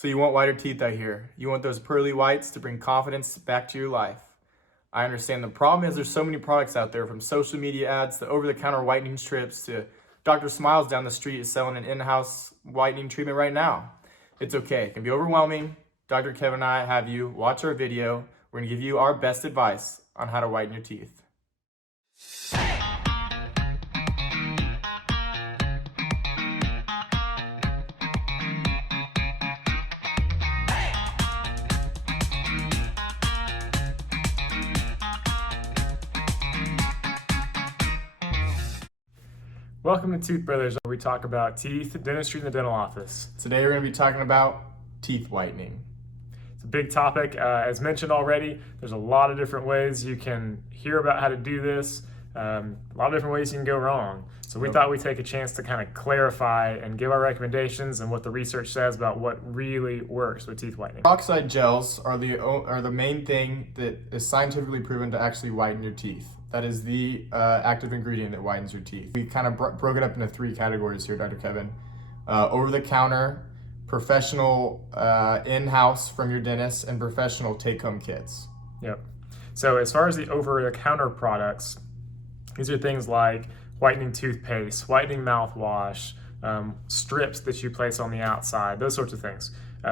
So you want whiter teeth, I hear. You want those pearly whites to bring confidence back to your life. I understand the problem is there's so many products out there, from social media ads to over-the-counter whitening strips to Dr. Smiles down the street is selling an in-house whitening treatment right now. It's okay. It can be overwhelming. Dr. Kevin and I have you watch our video. We're going to give you our best advice on how to whiten your teeth. Welcome to ToothBrothers, where we talk about teeth, dentistry, and the dental office. Today we're going to be talking about teeth whitening. It's a big topic. As mentioned already, there's a lot of different ways you can hear about how to do this. A lot of different ways you can go wrong. So we thought we'd take a chance to kind of clarify and give our recommendations and what the research says about what really works with teeth whitening. Peroxide gels are the main thing that is scientifically proven to actually whiten your teeth. That is the active ingredient that whitens your teeth. We kind of broke it up into three categories here, Dr. Kevin. Over-the-counter, professional in-house from your dentist, and professional take-home kits. Yep. So as far as the over-the-counter products, these are things like whitening toothpaste, whitening mouthwash, strips that you place on the outside, those sorts of things.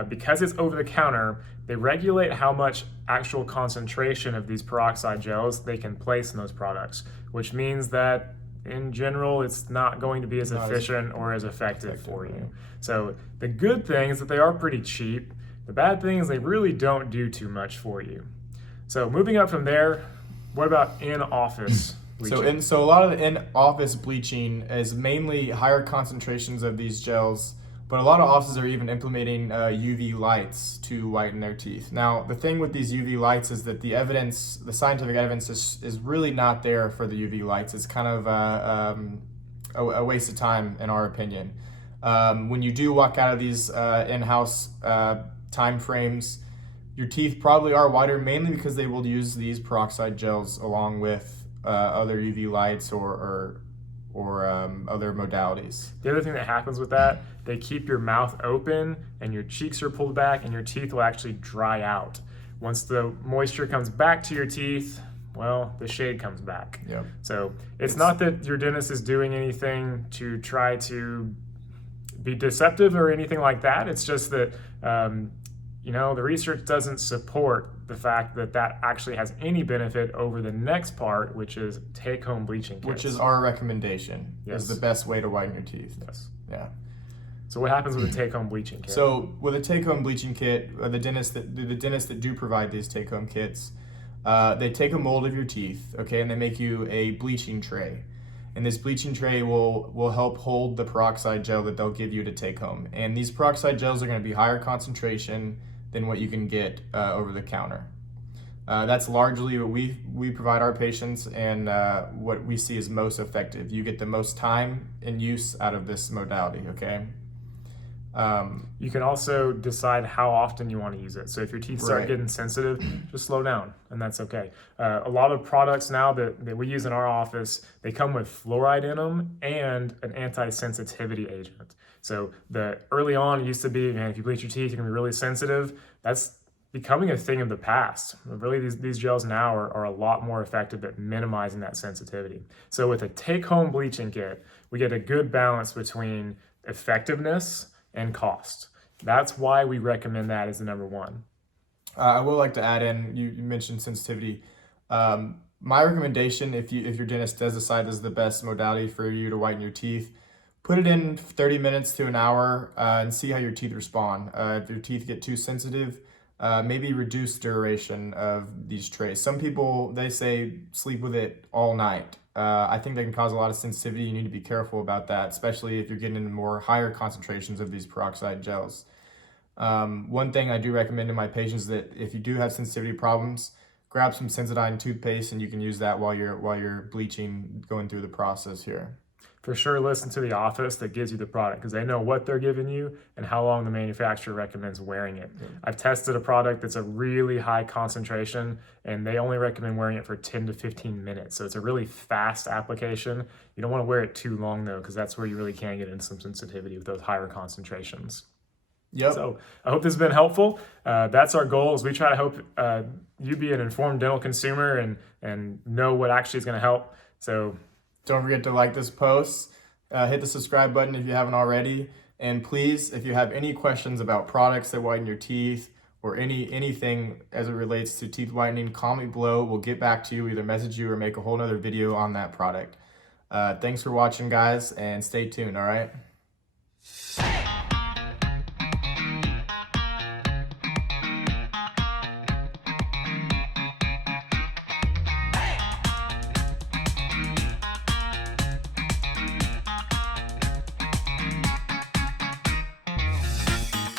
Because it's over the counter, they regulate how much actual concentration of these peroxide gels they can place in those products, which means that in general, it's not going to be as efficient or as effective for you. So the good thing is that they are pretty cheap. The bad thing is they really don't do too much for you. So moving up from there, what about in-office bleaching? So a lot of the in-office bleaching is mainly higher concentrations of these gels, but a lot of offices are even implementing UV lights to whiten their teeth. Now, the thing with these UV lights is that the scientific evidence is really not there for the UV lights. It's kind of a waste of time, in our opinion. When you do walk out of these in-house time frames, your teeth probably are whiter, mainly because they will use these peroxide gels along with other UV lights or other modalities. The other thing that happens with that, they keep your mouth open and your cheeks are pulled back and your teeth will actually dry out. Once the moisture comes back to your teeth, well, the shade comes back. Yep. So it's not that your dentist is doing anything to try to be deceptive or anything like that. It's just that the research doesn't support the fact that that actually has any benefit over the next part, which is take-home bleaching kits. Which is our recommendation. Yes. Is the best way to whiten your teeth. Yes. Yeah. So what happens with a take-home bleaching kit? So with a take-home bleaching kit, the dentists that do provide these take-home kits, they take a mold of your teeth, okay, and they make you a bleaching tray. And this bleaching tray will help hold the peroxide gel that they'll give you to take home. And these peroxide gels are going to be higher concentration than what you can get over the counter. That's largely what we provide our patients, and what we see is most effective. You get the most time and use out of this modality, okay? You can also decide how often you want to use it. So if your teeth start getting sensitive, just slow down, and that's okay. A lot of products now that we use in our office, they come with fluoride in them and an anti-sensitivity agent. So early on, it used to be, man, if you bleach your teeth, you're gonna be really sensitive. That's becoming a thing of the past. Really, these gels now are a lot more effective at minimizing that sensitivity. So with a take-home bleaching kit, we get a good balance between effectiveness and cost. That's why we recommend that as the number one. I would like to add in, you mentioned sensitivity. My recommendation, if your dentist does decide this is the best modality for you to whiten your teeth, put it in 30 minutes to an hour and see how your teeth respond. If your teeth get too sensitive, maybe reduce duration of these trays. Some people, they say sleep with it all night. I think they can cause a lot of sensitivity. You need to be careful about that, especially if you're getting into more higher concentrations of these peroxide gels. One thing I do recommend to my patients is that if you do have sensitivity problems, grab some Sensodyne toothpaste and you can use that while you're bleaching, going through the process here. For sure, listen to the office that gives you the product, because they know what they're giving you and how long the manufacturer recommends wearing it. I've tested a product that's a really high concentration, and they only recommend wearing it for 10 to 15 minutes. So it's a really fast application. You don't want to wear it too long, though, because that's where you really can get into some sensitivity with those higher concentrations. Yep. So I hope this has been helpful. That's our goal, is we try to hope you be an informed dental consumer and know what actually is going to help. So don't forget to like this post, hit the subscribe button if you haven't already. And please, if you have any questions about products that whiten your teeth or anything as it relates to teeth whitening, comment below. We'll get back to you, either message you or make a whole nother video on that product. Thanks for watching, guys, and stay tuned, all right?